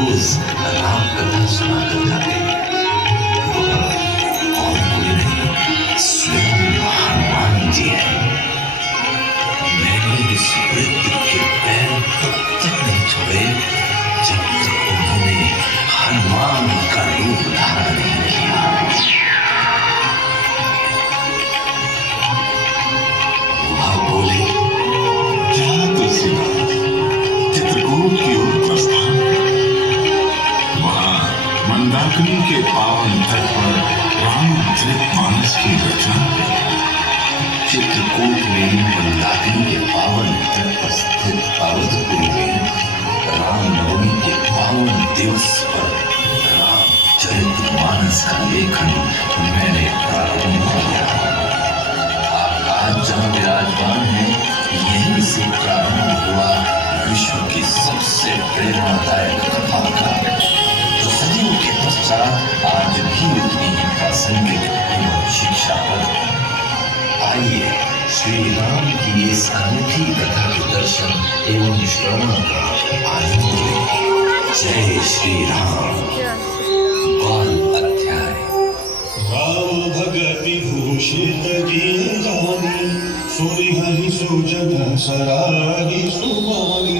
रोज राम कथा सुना करता है। वह और कोई नहीं, स्वयं हनुमान जी है। मैंने इस वृद्ध के पैर तब तक नहीं छोड़े जब तक उन्होंने हनुमान का रूप धारण नहीं किया। वह बोले, जा तुलसीदास, चित्रकूट की ओर प्रस्थान कर। वहां मंदाकिनी के पावन तट पर रामचरितमानस की रचना है। चित्रकूट में मंदाकिनी के पावन तट पर स्थित पार्वतीपुरी में रामनवमी के पावन दिवस पर रामचरितमानस का लेखन मैंने प्रारंभ किया। आप आज जहाँ विराजमान हैं, यहीं से प्रारंभ हुआ विश्व की सबसे प्रेरणादायक कथा का, जो सदियों के पश्चात आज भी उतनी ही प्रासंगिक एवं शिक्षाप्रद है। आइए श्री राम की इस अनूठी कथा के दर्शन एवं श्रवण का आनंद लें। जय श्री राम। बाल अध्याय। राम भगत विभूषित जिय जानी, सुनि हरि सुजन सरागी सुमानी।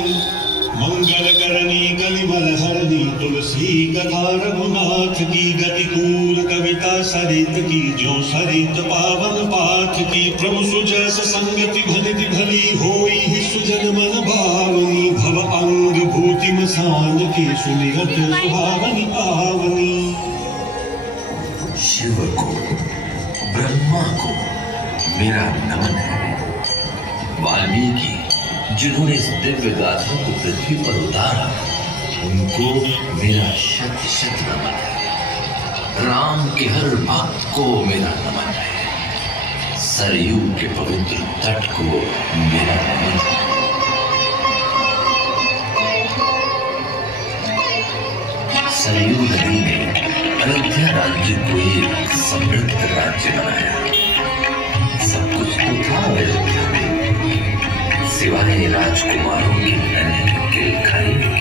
मंगल करनी कलिमल हरनी, तुलसी कथा रघुनाथ की। गति कूल कविता सरित की, जो सरित पावन पाठ की। प्रभु सुजस संगति भनिति भली, होई ही सुजन मन भावनी। भव अंग भूति मसान के, सुनिरत सुहावनी पावनी। शिव को, ब्रह्मा को मेरा नमन है। वाल्मीकि जिन्होंने इस दिव्य गाथा को पृथ्वी पर उतारा, उनको मेरा शत शत नमन है। राम के हर भक्त को मेरा नमन है। सरयू के पवित्र तट को मेरा नमन है। सरयू नदी ने अयोध्या राज्य को एक समृद्ध राज्य बनाया। सब कुछ तो था अयोध्या में, सिवाय राजकुमारों की नन्ही किलकारी के।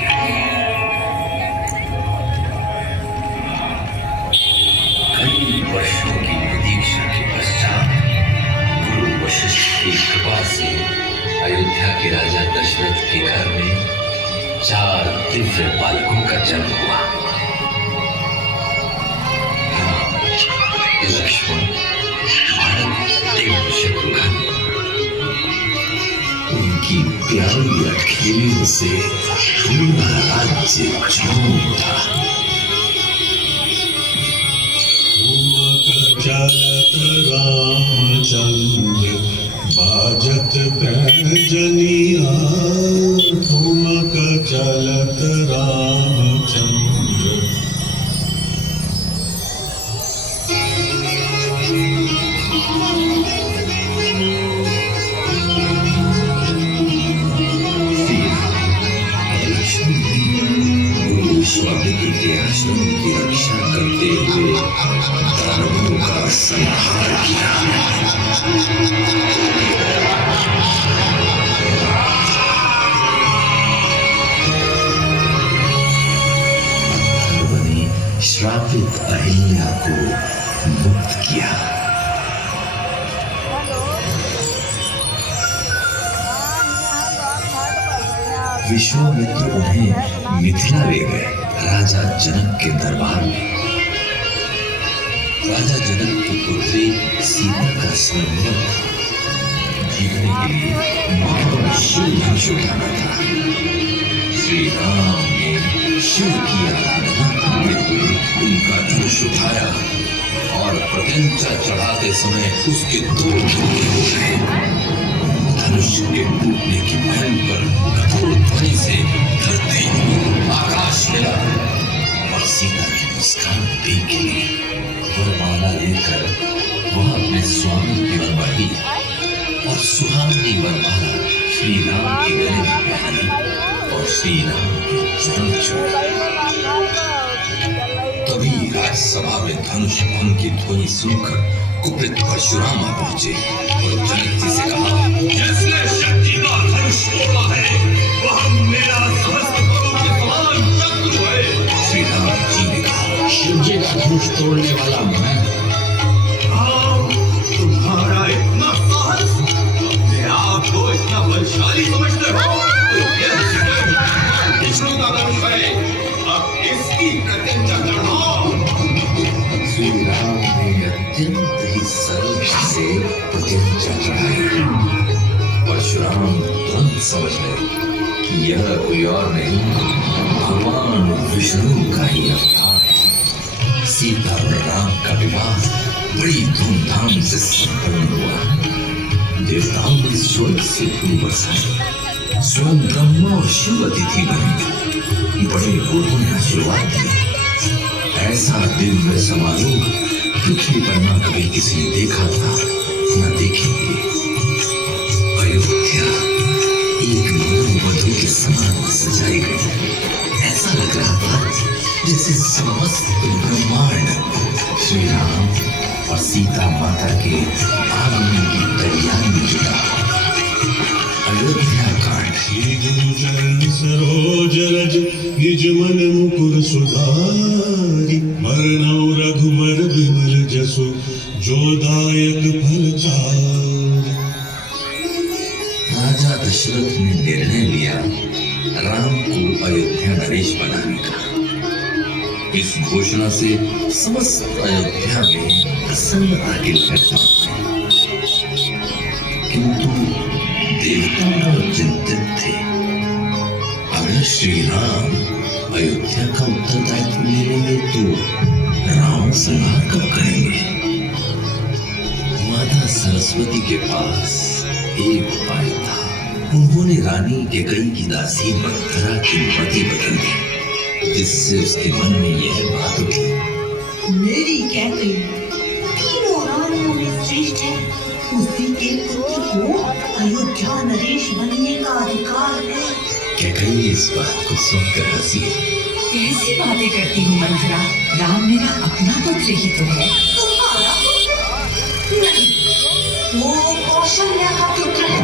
कई वर्षों की प्रतीक्षा के पश्चात गुरु वशिष्ठ की कृपा से अयोध्या के राजा दशरथ के घर में 4 दिव्य बालकों का जन्म हुआ। लक्ष्मण, भरत एवं शत्रुघ्न। उनकी प्यारी अखेलियों से पूरा राज्य झूम था। चलत रामचंद्र, बाजत पैजनिया। ठुमक चलत रामचंद्र। विश्वामित्र के आश्रम की रक्षा करते हुए दानवों का संहार किया। अथर्व ने श्रापित अहिल्या को मुक्त किया। विश्वामित्र उन्हें मिथिला ले गए, राजा जनक के दरबार में। राजा जनक की पुत्री सीता का स्वयंवर जीतने के लिए महान शिव धनुष उठाना था। श्री राम ने शिव की आराधना करते हुए उनका धनुष उठाया और प्रत्यंचा चढ़ाते समय उसके 2 टुकड़े हो गए। धनुष के टूटने की भयंकर कठोर ध्वनि से धरती आकाश हिला और सीता की मुस्कान देख ली। वरमाला लेकर वह अपने स्वामी की ओर बढ़ी और सुहावनी वरमाला श्री राम के गले में पहनी और श्री राम के चरण छुए। तभी राजसभा में धनुष भंग की ध्वनि सुनकर कुपित परशुराम पहुंचे और जनक जी से कहा, जिसने शक्ति का धनुष तोड़ा है वह मेरा सहस्त्र बलों के समान शत्रु है। धनुष तोड़ने वाला मैं। तुम्हारा इतना साहस, अपने आप को इतना बलशाली समझते हो? विष्णु का धनुष है, अब इसकी प्रत्यंचा चढ़ाओ। श्री राम ने अत्यंत ही सरल से प्रत्यंचा चढ़ाई। परशुराम तुरंत समझ गए कि यह कोई और नहीं, भगवान विष्णु का ही अवतार है। सीता और राम का विवाह बड़ी धूमधाम से संपन्न हुआ। देवताओं ने स्वर्ग से फूल बरसाए, स्वयं ब्रह्मा और शिव अतिथि बने। बड़े बूढ़ों ने आशीर्वाद दिया। ऐसा दिव्य समारोह पृथ्वी पर न कभी किसी ने देखा था, न देखेंगे। अयोध्या एक वधु के समान सजाई गई। ऐसा लग रहा था जैसे समस्त ब्रह्मांड श्री राम और सीता माता के आगमन की तैयारी में जुटा। अयोध्या कांड। श्री गुरु चरण सरोज रज निज मन मुकुर सुधारि, बरनउँ रघुबर विमल जसु जो दायक फल चारि। राजा दशरथ ने निर्णय लिया राम को अयोध्या नरेश बनाने का। इस घोषणा से समस्त अयोध्या में प्रसन्नता के लहर दौड़ गई। किंतु देवता चिंतित थे, अगर श्री राम अयोध्या का उत्तरदायित्व ले लेंगे तो राम संहार कब करेंगे? माता सरस्वती के पास एक उपाय था। उन्होंने रानी कैकेयी की दासी मगधरा की मति बदल दी, जिससे उसके मन में यह बात उठी, मेरी कैकेयी तीनों रानियों में श्रेष्ठ है। उसी के पुत्र को अयोध्या नरेश बनने का अधिकार है। कैकेयी इस बात को सुनकर हंसी। कैसी बातें करती हूँ मंथरा, राम मेरा अपना पुत्र ही तो है। तुम्हारा पुत्र? नहीं, वो कौशल्या का पुत्र है।